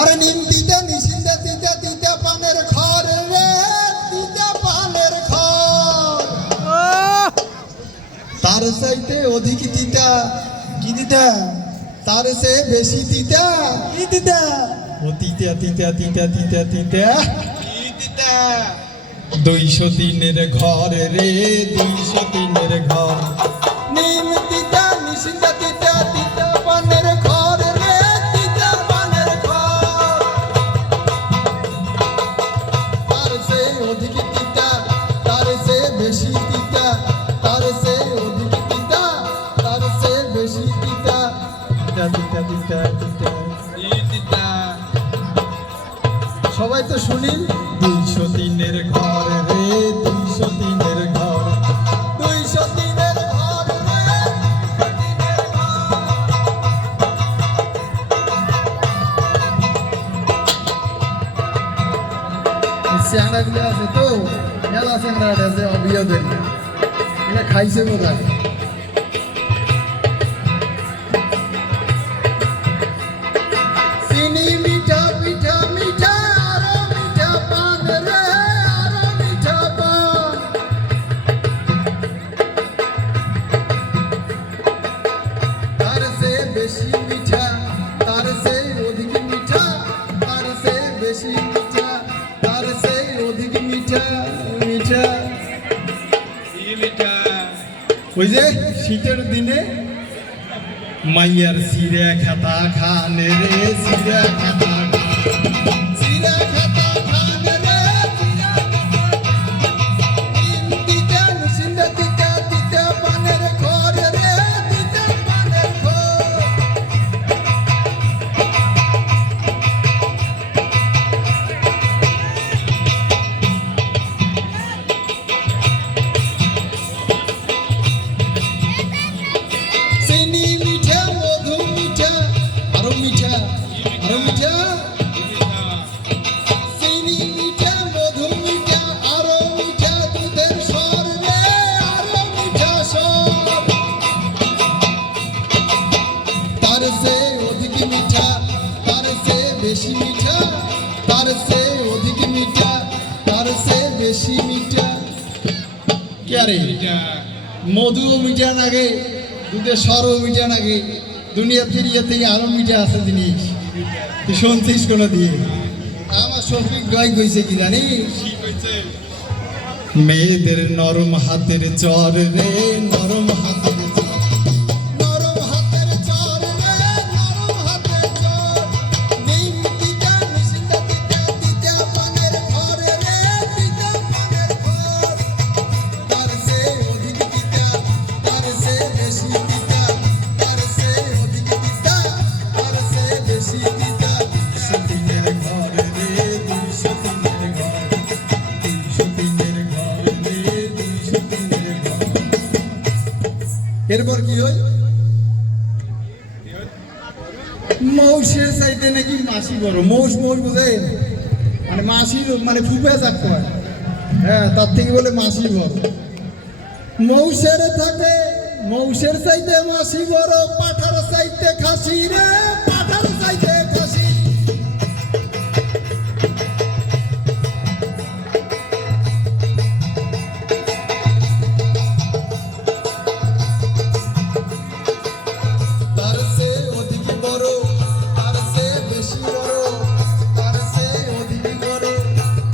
আরে নিম তিতা নিশিন্দা তিতা তিতা পানের ঘর রে তিতা পানের ঘর তার চাইতে অধিক তিতা কি তিতা তার সে বেশি তিতা কি তিতা ও তিতা তিতা তিতা তিতা তিতা কি তিতা 203-এর ঘর রে 203-এর ঘর নিম তিতা নিশিন্দা তিতা তিতা পানের ঘর রে তিতা পানের ঘর তার সে অধিক তিতা তার সে বেশি তিতা তার সে অধিক তিতা তার সে বেশি তিতা তিতা তিতা তিতা তিতা তিতা সবাই তো শুনি 203-এর ঘর রে 203-এর ঘর 203-এর ঘর রে 203-এর ঘর স্যাংরাগুলো আছে তো মেলা স্যাংরাটা আছে অবিয়দের এটা খাইছে বোধহয় চিনি মিঠা পিঠা মিঠা আরো মিঠা পান রে আরো মিঠা পান তার সে বেশি মিঠা তার সে অধিক মিঠা তার সে বেশি মিঠা তার সে অধিক মিঠা মিঠা মিঠা ওই যে শীতের দিনে মাইয়ার সিরা খাতা খান রে সিরা খাতা সিরা খাতা খান রে সিরা তিতা নিশিন্দা তিতা তিতা পানের ঘর রে তিতা পানের ঘর চিনি মিঠা মধু মিঠা আরো মিঠা আরো মিঠা চিনি মিঠা মধু মিঠা আরো মিঠা দুধের স্বর রে আরো মিঠা স্বর তার সে অধিক মিঠা তার সে বেশি মিঠা তার সে অধিক মিঠা তার সে বেশি মিঠা কি আরে মধুও মিঠা লাগে দুধের স্বরও মিঠা নাকি দুনিয়া ফিরিয়ে থেকে আরো মিঠা আছে জিনিস তুই শুনছিস কোনো দিয়ে আমার শফিক গাই কইছে কি জানিস মেয়েদের নরম হাতের চর রে নরম হাতের চর নরম হাতের চর রে নরম হাতের চর নিম তিতা নিশিন্দা তিতা তিতা পানের ঘর রে তিতা পানের ঘর তার সে অধিক তিতা তার সে বেশি তিতা তার সে অধিক তিতা তার সে বেশি তিতা 203-এর ঘর রে 203-এর ঘর 203-এর ঘর রে 203-এর ঘর এরপর কি হয় মৌসের চাইতে নাকি মাসি বড় মৌস মৌস বোঝেন মানে মাসির মানে ফুপে থাকতে হয় হ্যাঁ তার থেকে বলে মাসি বড় মৌসের থাকে মৌসের চাইতে মাসি বড় পাঠার চাইতে খাসি রে পাঠার চাইতে খাসি তার সে অধিক বড় তার সে বেশি বড় তার সে অধিক বড়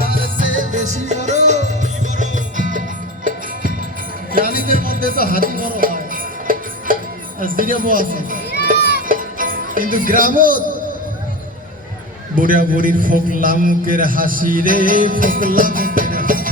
তার সে বেশি বড় প্রাণীদের মধ্যে তো হাতি বড় হয় আর জিরাফও আছে কিন্তু গ্রামত বুড়া বুড়ির ফোকলা মুখের হাসি রে ফোকলা মুখের হাসি